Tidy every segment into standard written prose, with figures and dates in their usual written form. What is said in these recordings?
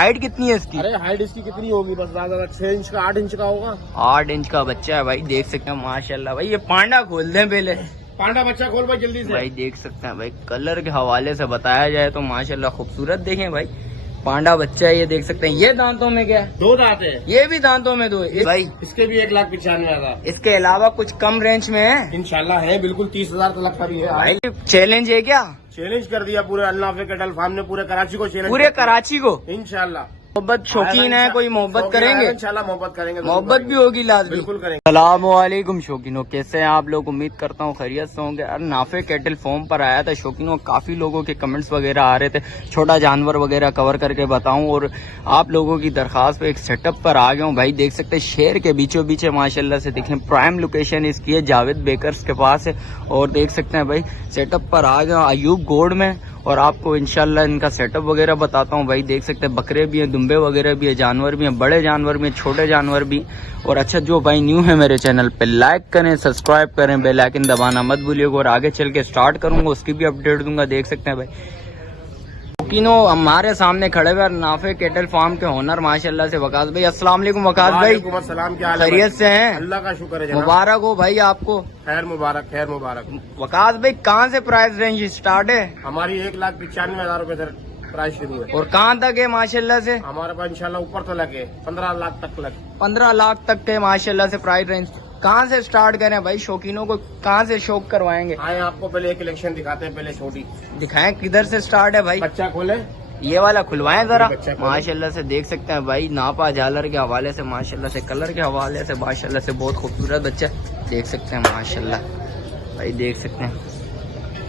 Height कितनी है इसकी? अरे हाइट इसकी कितनी होगी, बस ज्यादा 6 इंच का 8 इंच का होगा। 8 इंच का बच्चा है भाई, देख सकते हैं माशाल्लाह भाई। ये पांडा खोल दें पहले, पांडा बच्चा खोल भाई जल्दी से। भाई देख सकते हैं भाई, कलर के हवाले से बताया जाए तो माशाल्लाह खूबसूरत देखें भाई, पांडा बच्चा है। ये देख सकते हैं, ये दांतों में क्या है? 2 दांत है। ये भी दांतों में 2 है भाई। इसके भी 1,95,000। इसके अलावा कुछ कम रेंज में है? इंशाल्लाह है, बिल्कुल 30,000 तक का भी है भाई चैलेंज है क्या? चैलेंज कर दिया पूरे अल्लाह के कैटल फार्म ने, पूरे कराची को चैलेंज, पूरे कराची को। इंशाल्लाह। मोहब्बत शौकीन है, कोई मोहब्बत करेंगे? इंशाल्लाह मोहब्बत करेंगे, मोहब्बत भी होगी लाजमी, बिल्कुल करेंगे। अस्सलामुअलैकुम शौकीनों, कैसे हैं आप लोग? उम्मीद करता हूँ खैरियत से होंगे। और नाफे कैटल फॉर्म पर आया था शौकीनों, काफी लोगों के कमेंट्स वगैरह आ रहे थे छोटा जानवर वगैरह कवर करके बताऊं, और आप लोगों की दरखास्त पे एक सेटअप पर आ गया हूँ भाई। देख सकते हैं शहर के बीचों बीच माशाल्लाह से, देखें प्राइम लोकेशन इसकी है, जावेद बेकर्स के पास है। और देख सकते हैं भाई सेटअप पर आ गया अयूब गोड में, और आपको इंशाल्लाह इनका सेटअप वगैरह बताता हूँ भाई। देख सकते हैं बकरे भी हैं, दुम्बे वगैरह भी है, जानवर भी हैं, बड़े जानवर भी हैं, छोटे जानवर भी। और अच्छा, जो भाई न्यू है मेरे चैनल पे, लाइक करें, सब्सक्राइब करें, बेल आइकन दबाना मत भूलिएगा। और आगे चल के स्टार्ट करूंगा उसकी भी अपडेट दूंगा। देख सकते हैं भाई शौकीनों, हमारे सामने खड़े हुए नाफे कैटल फार्म के ओनर माशाल्लाह से वकास भाई। अस्सलाम वालेकुम वकास भाई, सलाम, क्या हाल है? खैरियत से हैं? अल्लाह का शुक्र है जनाब। मुबारक हो भाई आपको। खैर मुबारक, खैर मुबारक। वकास भाई कहाँ से प्राइस रेंज स्टार्ट है? हमारी 1,95,000 रूपए से प्राइस शुरू है। और कहाँ तक है माशाल्लाह से? हमारे पास इंशाल्लाह ऊपर तो लगे 15 लाख तक लगे। 15 लाख तक के माशाल्लाह से प्राइस रेंज। कहाँ से स्टार्ट करें भाई, शौकीनों को कहाँ से शौक करवाएंगे? आए आपको पहले एक कलेक्शन दिखाते हैं, पहले छोटी दिखाएं किधर से स्टार्ट है भाई? बच्चा खोले, ये वाला खुलवाएं जरा। बच्चा खोले। माशाल्लाह से देख सकते हैं भाई, नापा झालर के हवाले से माशाल्लाह से, कलर के हवाले से माशाल्लाह से बहुत खूबसूरत बच्चा देख सकते हैं माशाल्लाह भाई। देख सकते हैं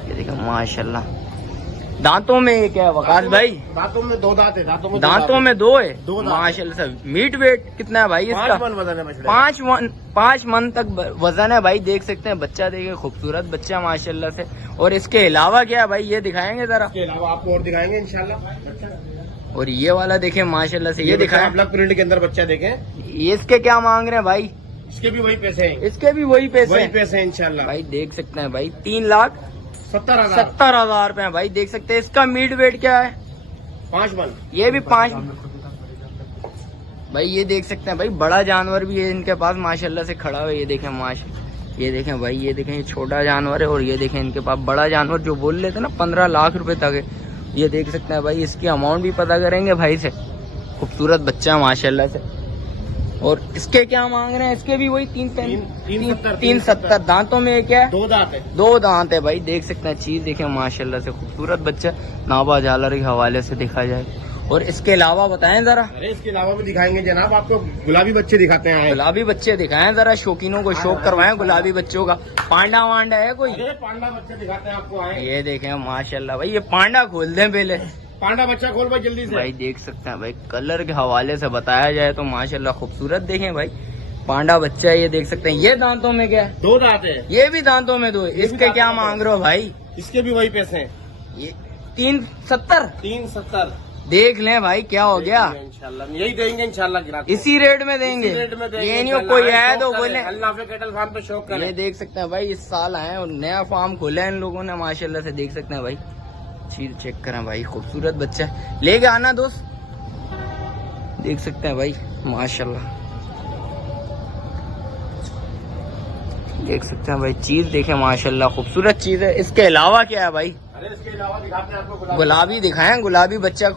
ये देखो माशाल्लाह। दांतों में ये क्या है वकास भाई? दांतों में 2 दांत है। दांतों में दांतों में 2 है 2 दांत माशाल्लाह से। मीट वेट कितना है भाई इसका? 5 मन वजन है मछली। 5 मन तक वजन है भाई। देख सकते हैं बच्चा, देखिए खूबसूरत बच्चा माशाल्लाह से। और इसके अलावा क्या है भाई, ये दिखाएंगे जरा। इसके अलावा आपको और दिखाएंगे इंशाल्लाह। और ये वाला देखें माशाल्लाह से, ये दिखाएं। ब्लैक प्रिंट के अंदर बच्चा देखें। ये इसके क्या मांग रहे हैं भाई? इसके भी वही पैसे हैं, इसके भी वही पैसे वही हैं पैसे हैं इंशाल्लाह भाई। देख सकते हैं भाई 3,70,000 70,000 रुपए भाई। देख सकते हैं इसका मीट वेट क्या है? 5 मन। ये भी 5 भाई। ये देख सकते हैं भाई, बड़ा जानवर भी है इनके पास माशाल्लाह से खड़ा हुआ। ये देखें ये देखें भाई, ये देखें ये छोटा जानवर है, और ये देखें इनके पास बड़ा जानवर जो बोल लेते ना 15 लाख रुपए तक है। ये देख सकते हैं भाई, इसकी अमाउंट भी पता करेंगे भाई से। खूबसूरत बच्चा माशाल्लाह से। और इसके क्या मांग रहे हैं? इसके भी वही 370। दांतों में ये क्या है? 2 दांत है। 2 दांत है भाई। देख सकते हैं चीज देखें माशाल्लाह से, खूबसूरत बच्चा नाबा झालर के हवाले से देखा जाए। और इसके अलावा बताएं जरा। अरे इसके अलावा भी दिखाएंगे जनाब, आपको गुलाबी बच्चे दिखाते हैं। गुलाबी बच्चे दिखाएं जरा, शौकीनों को शौक करवाएं गुलाबी बच्चों का। पांडा वांडा है कोई? अरे पांडा बच्चे दिखाते हैं आपको। आए ये देखें माशाल्लाह भाई, ये पांडा खोल दें पहले। पांडा बच्चा खोल भाई जल्दी से। भाई देख सकते हैं भाई, कलर के हवाले से बताया जाए तो माशाल्लाह खूबसूरत देखें भाई, पांडा बच्चा है। ये देख सकते हैं, ये दांतों में क्या है? 2 दांत है। ये भी दांतों में 2 है। इसके क्या मांग रहे हो भाई? इसके भी वही पैसे हैं, ये 370। 370। देख लें भाई क्या हो गया, इंशाल्लाह यही देंगे इंशाल्लाह गिरा के। इसी रेट में देंगे। इसी रेट में देंगे ये नहीं इंशाल्लाह। कोई है तो शौक बोले। करें, अल्लाह के कैटल फार्म पे शौक करें। ये देख सकते हैं भाई, इस साल आए और नया फार्म खोला है इन लोगों ने माशाल्लाह से। देख सकते हैं भाई, चीज चेक करें भाई, खूबसूरत बच्चा है। लेके आना दोस्त। देख सकते हैं भाई माशाल्लाह, देख सकते हैं भाई, चीज देखें माशाल्लाह, खूबसूरत चीज है। इसके अलावा क्या है भाई? अरे इसके अलावा दिखाते हैं आपको गुलाबी दिखाएं, गुलाबी बच्चा।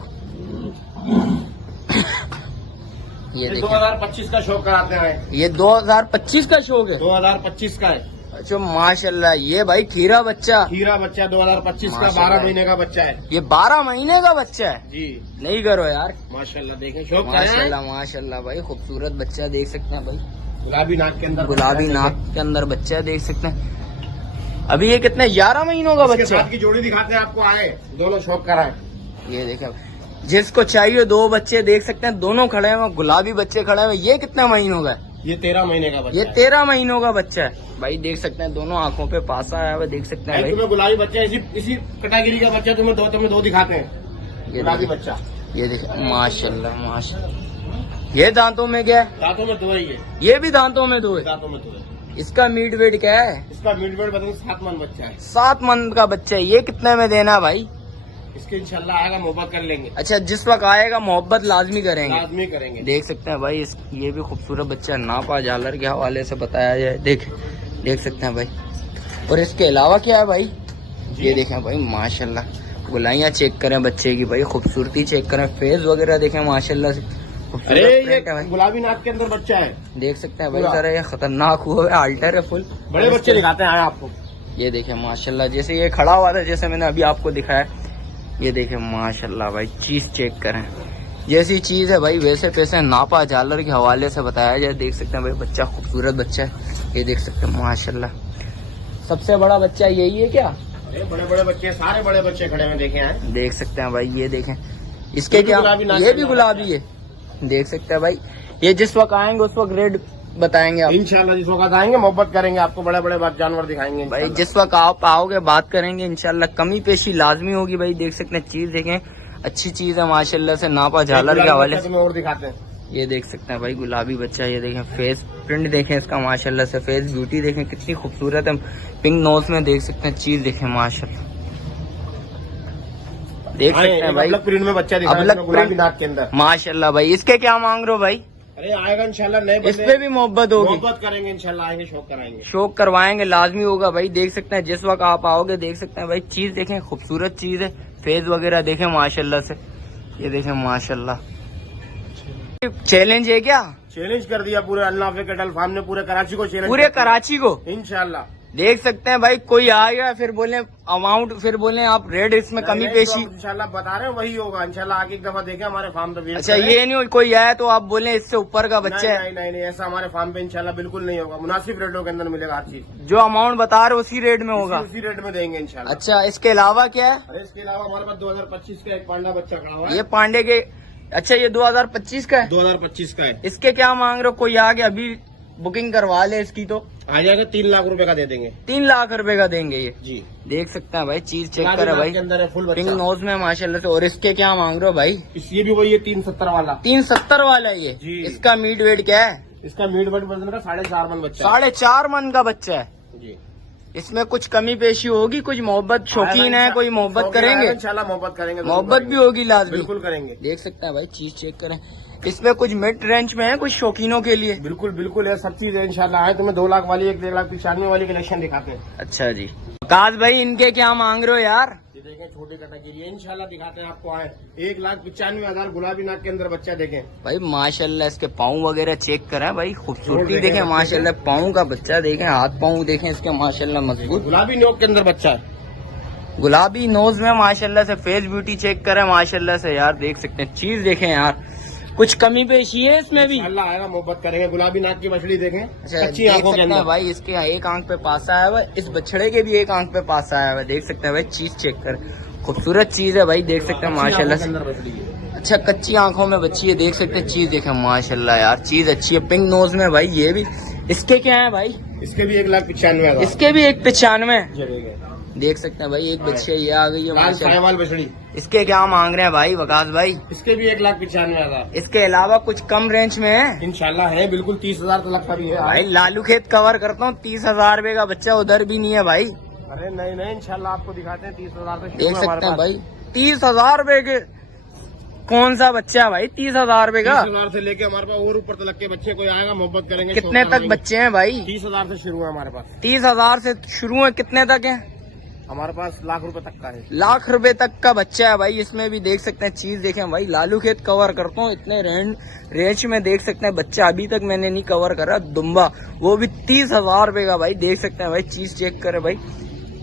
ये देखें 2025 का शौक कराते हैं। ये 2025 का शौक है। 2025 का है। अच्छा माशाल्लाह, ये भाई खीरा बच्चा। खीरा बच्चा 2025 का, माशाल्लाह। 12 महीने का बच्चा है ये 12 महीने का बच्चा है। जी। नहीं करो यार, माशाल्लाह देखें शौक माशाल्लाह माशाल्लाह भाई, खूबसूरत बच्चा देख सकते हैं भाई। गुलाबी नाक के अंदर, गुलाबी नाक के अंदर बच्चा देख सकते हैं। अभी ये कितने 11 महीनों का इसके बच्चा साथ की जोड़ी दिखाते हैं आपको। आए दोनों शौक कराए। ये देखें, जिसको चाहिए 2 बच्चे देख सकते हैं, दोनों खड़े हैं, गुलाबी बच्चे खड़े हैं। ये कितने महीनों का है? ये 13 महीने का बच्चा ये है। 13 महीनों का बच्चा है भाई। देख सकते हैं दोनों आंखों पे पासा आया हुआ, देख सकते हैं भाई। तुम्हें गुलाबी बच्चा इसी कैटेगरी का बच्चा तुम्हें 2 दिखाते हैं। ये गुलाबी देखिए, बच्चा ये देखिए माशाल्लाह माशाल्लाह। ये दांतों में क्या है? दांतों में 2 ही है। ये भी दांतों में 2 है। दांतों में 2 है। इसका मीट वेट क्या है? इसका मिड वेट बताऊँ 7 मन बच्चा है। 7 मन का बच्चा है। ये कितने में देना भाई? इसके इंशाल्लाह आएगा मोहब्बत कर लेंगे, अच्छा जिस वक्त आएगा मोहब्बत लाजमी करेंगे। लाजमी करेंगे। देख सकते हैं भाई ये भी खूबसूरत बच्चा नापा झालर के हवाले से बताया जाए, देख सकते हैं भाई। और इसके अलावा क्या है भाई, ये देखें भाई माशाल्लाह, गुलाइयाँ चेक करें बच्चे की भाई, खूबसूरती चेक करें, फेस वगैरह देखें माशाल्लाह से। अरे ये गुलाबी नाक के अंदर बच्चा है, देख सकते हैं भाई जरा, ये खतरनाक हुआ है, अल्टर है फुल। बड़े बच्चे दिखाते हैं आपको, ये देखें माशाल्लाह, जैसे ये खड़ा हुआ था जैसे मैंने अभी आपको दिखाया, ये देखें माशाल्लाह भाई, चीज चेक करें, जैसी चीज है भाई वैसे पैसे नापा झालर के हवाले से बताया जाए। देख सकते हैं भाई बच्चा खूबसूरत बच्चा है, ये देख सकते हैं माशाल्लाह। सबसे बड़ा बच्चा यही है क्या? अरे बड़े बड़े बच्चे, सारे बड़े बच्चे खड़े हैं, देखे हैं, देख सकते हैं भाई, ये देखें इसके क्या, ये भी गुलाबी है, देख सकते हैं भाई। ये जिस वक्त आएंगे उस वक्त रेड बताएंगे आप इंशाल्लाह, जिस वक्त आएंगे मोहब्बत करेंगे, आपको बड़े बड़े जानवर दिखाएंगे भाई। जिस वक्त आप आओगे बात करेंगे इंशाल्लाह, कमी पेशी लाजमी होगी भाई। देख सकते हैं चीज देखें, अच्छी चीज है माशाल्लाह से, नापा झालर के हवाले से और दिखाते हैं। ये देख सकते हैं भाई गुलाबी बच्चा, ये देखें फेस प्रिंट देखें इसका माशाल्लाह से, फेस ब्यूटी देखें कितनी खूबसूरत है, पिंक नोज में देख सकते हैं, चीज देखें माशाल्लाह, देख सकते हैं भाई प्रिंट में बच्चा दिखा है, गुलाबी नाक के अंदर माशाल्लाह भाई। इसके क्या मांग रहे हो भाई? अरे आएगा इंशाल्लाह, नए इस पे भी मोहब्बत होगी, मोहब्बत करेंगे इंशाल्लाह, आएंगे शौक कराएंगे, शौक करवाएंगे, लाजमी होगा भाई। देख सकते हैं जिस वक्त आप आओगे, देख सकते हैं भाई चीज देखें, खूबसूरत चीज है, फेस वगैरह देखें माशाल्लाह से, ये देखें माशाल्लाह। चैलेंज है क्या? चैलेंज कर दिया पूरे अल्लाह के कैटल फार्म ने, पूरे कराची को चैलेंज, पूरे कराची को इंशाल्लाह। देख सकते हैं भाई, कोई आएगा फिर बोले अमाउंट, फिर बोले आप रेट इसमें कमी पेशी, इंशाल्लाह बता रहे हैं वही होगा इंशाल्लाह, आगे एक दफा देखे हमारे फार्म पे। अच्छा ये नहीं कोई आया तो आप बोले इससे ऊपर का बच्चा है? नहीं, ऐसा हमारे फार्म पे इंशाल्लाह बिल्कुल नहीं होगा, मुनासिब रेटों के अंदर मिलेगा हर चीज, जो अमाउंट बता रहे उसी रेट में होगा, उसी रेट में देंगे इंशाल्लाह। अच्छा इसके अलावा क्या है? अरे इसके अलावा हमारे पास 2025 का एक पांडा बच्चा खड़ा हुआ है, ये पांडे के, अच्छा ये 2025 का है, 2025 का है। इसके क्या मांग रहे हो? कोई आगे अभी बुकिंग करवा ले इसकी तो आ जाएगा, 3 लाख रुपए का दे देंगे, 3 लाख रुपए का देंगे ये जी। देख सकते हैं भाई, चीज चेक करे भाई, के अंदर है फुल पिंक बच्चा, नोज में माशाल्लाह से। और इसके क्या मांग रहे हो भाई? ये भी वही है 370 वाला, 370 वाला है ये जी। इसका मीट वेट क्या है? इसका मीट वेट वजन का 4.5 मन बच्चा, 4.5 मन का बच्चा है जी। इसमें कुछ कमी पेशी होगी, कुछ मोहब्बत शौकीन है, कोई मोहब्बत करेंगे इंशाल्लाह, मोहब्बत करेंगे, मोहब्बत भी होगी लाजमी, बिल्कुल करेंगे। देख सकते हैं भाई, चीज चेक करें, इसमें कुछ मिड रेंज में है, कुछ शौकीनों के लिए, बिल्कुल बिल्कुल है, सब चीज है इंशाल्लाह। आए तुम्हें 2 लाख वाली, 1,95,000 वाली कलेक्शन दिखाते हैं। अच्छा जी। काश भाई इनके क्या मांग रहे हो यार? ये देखें छोटी कैटेगरी है, इंशाल्लाह दिखाते हैं आपको। आए 1,95,000 गुलाबी नाक के अंदर बच्चा देखें भाई माशाल्लाह, इसके पाँव वगैरह चेक करें भाई, खूबसूरती देखें माशाल्लाह, पाँव का बच्चा देखें, हाथ पाँव देखें इसके माशाल्लाह मजबूत, गुलाबी नोक के अंदर बच्चा है, गुलाबी नोज में माशाल्लाह से, फेस ब्यूटी चेक करें माशाल्लाह से यार, देख सकते हैं चीज देखें यार, कुछ कमी पेशी है इसमें भी, अल्लाह आएगा मोहब्बत करेंगे। गुलाबी नाक की मछली देखें, अच्छा कच्ची देख आंखों के सकते हैं अंदर भाई, इसके एक आंख पे पास आया हुआ है, इस बछड़े के भी एक आंख पे पास आया हुआ है, देख सकते हैं भाई, चीज चेक कर, खूबसूरत चीज है भाई, देख सकते हैं माशाल्लाह से। अच्छा कच्ची आंखों में बच्ची है, देख सकते हैं चीज देखें माशाल्लाह यार, चीज अच्छी है, पिंक नोज में भाई। ये भी इसके क्या है भाई? इसके भी 1,95,000, इसके भी 1,95, देख सकते हैं भाई, एक बच्ची ये आ गई है माशाल्लाह। बछड़ी, इसके क्या मांग रहे हैं भाई वकास भाई? इसके भी 1,95,000, इसके अलावा कुछ कम रेंज में है इंशाल्लाह है, बिल्कुल 30,000 तक का भी है भाई। लालू खेत कवर करता हूँ, 30,000 रुपए का बच्चा उधर भी नहीं है भाई। अरे नहीं इंशाल्लाह आपको दिखाते हैं, 30,000 से देख सकते हैं भाई, 30,000 रुपए के कौन सा बच्चा है भाई? 30,000 रुपए का 30,000 से लेके हमारे पास और ऊपर तक के बच्चे, कोई आएगा मोहब्बत करेंगे। कितने तक बच्चे हैं भाई? 30,000 से शुरू है हमारे पास, 30,000 से शुरू है, कितने तक है? हमारे पास लाख रुपए तक का है, लाख रुपए तक का बच्चा है भाई। इसमें भी देख सकते हैं, चीज देखें भाई, लालू खेत कवर करता हूँ इतने रेंज में, देख सकते हैं बच्चा अभी तक मैंने नहीं कवर करा, दुम्बा वो भी 30,000 रुपए का भाई, देख सकते हैं भाई, चीज चेक करे भाई।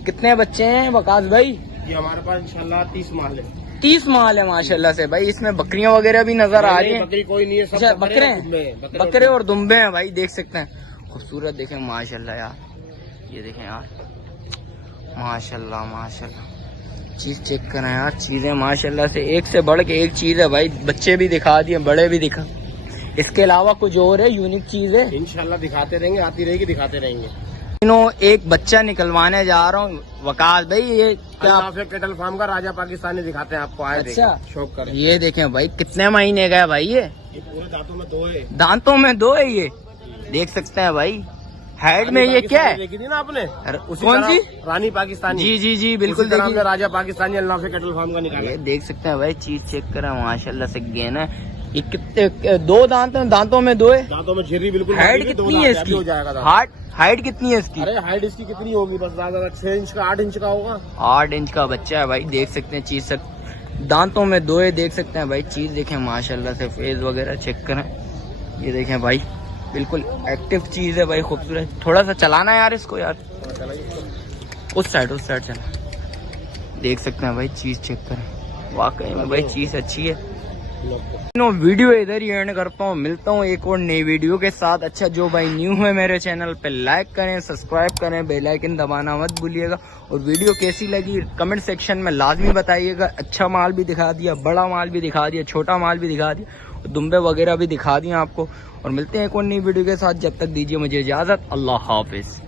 कितने बच्चे हैं वकास भाई? ये हमारे पास इंशाल्लाह 30 माल है, 30 माल है माशाल्लाह से भाई। इसमें बकरियां वगैरह भी नजर आ रही हैं, बकरी कोई नहीं है, सब अच्छा बकरे हैं, हैं, बकरे और दुम्बे हैं भाई, देख सकते हैं, खूबसूरत देखें माशाल्लाह यार, ये देखें यार माशाल्लाह माशाल्लाह, चीज चेक करें यार, चीजें माशाल्लाह से एक से बढ़ के एक चीज है भाई, बच्चे भी दिखा दिए, बड़े भी दिखा। इसके अलावा कुछ और है यूनिक चीज है? इंशाल्लाह दिखाते रहेंगे, आती रहेगी, दिखाते रहेंगे। एक बच्चा निकलवाने जा रहा हूँ वकास भाई, ये क्या कैटल फार्म का राजा पाकिस्तानी दिखाते हैं आपको, आए अच्छा शौक करें। ये देखें भाई, कितने महीने का है भाई? ये पूरे दांतों में 2 है, दांतों में 2 है ये, देख सकते हैं भाई, हेड में ये क्या है? देखी थी ना आपने, उसी कौन सी? तरह रानी पाकिस्तानी। जी जी जी बिल्कुल उसी तरह देखिए। हमने राजा पाकिस्तानी अल्नाफे कैटल फार्म का निकाला ये है। देख सकते हैं भाई, चीज चेक करें माशाल्लाह से गेन है। ये कितने, दो दांत हैं, दांतों में दो है। दांतों में झिर्री बिल्कुल। हाइट कितनी है इसकी? हो जाएगा दांत। हाइट कितनी है इसकी? अरे हाइट इसकी कितनी होगी, बस ज्यादा 6 इंच का 8 इंच का होगा। 8 इंच का बच्चा है भाई, देख सकते हैं चीज दांतों में दो है, देख सकते हैं भाई। चीज देखें माशाल्लाह से, फेस वगैरह चेक करें। ये देखें भाई, बिल्कुल एक्टिव चीज है भाई, खूबसूरत। थोड़ा सा चलाना यार इसको यार, उस साइड चला। देख सकते हैं भाई, चीज चेक करें, वाकई में भाई चीज अच्छी है। वीडियो इधर ही एंड करता हूँ, मिलता हूँ एक और नई वीडियो के साथ। अच्छा, जो भाई न्यू है मेरे चैनल पे, लाइक करें, सब्सक्राइब करें, बेल आइकन दबाना मत भूलिएगा। और वीडियो कैसी लगी कमेंट सेक्शन में लाजमी बताइएगा। अच्छा माल भी दिखा दिया, बड़ा माल भी दिखा दिया, छोटा माल भी दिखा दिया, दुम्बे वगैरह भी दिखा दिए आपको। और मिलते हैं एक और नई वीडियो के साथ, जब तक दीजिए मुझे इजाजत। अल्लाह हाफिज।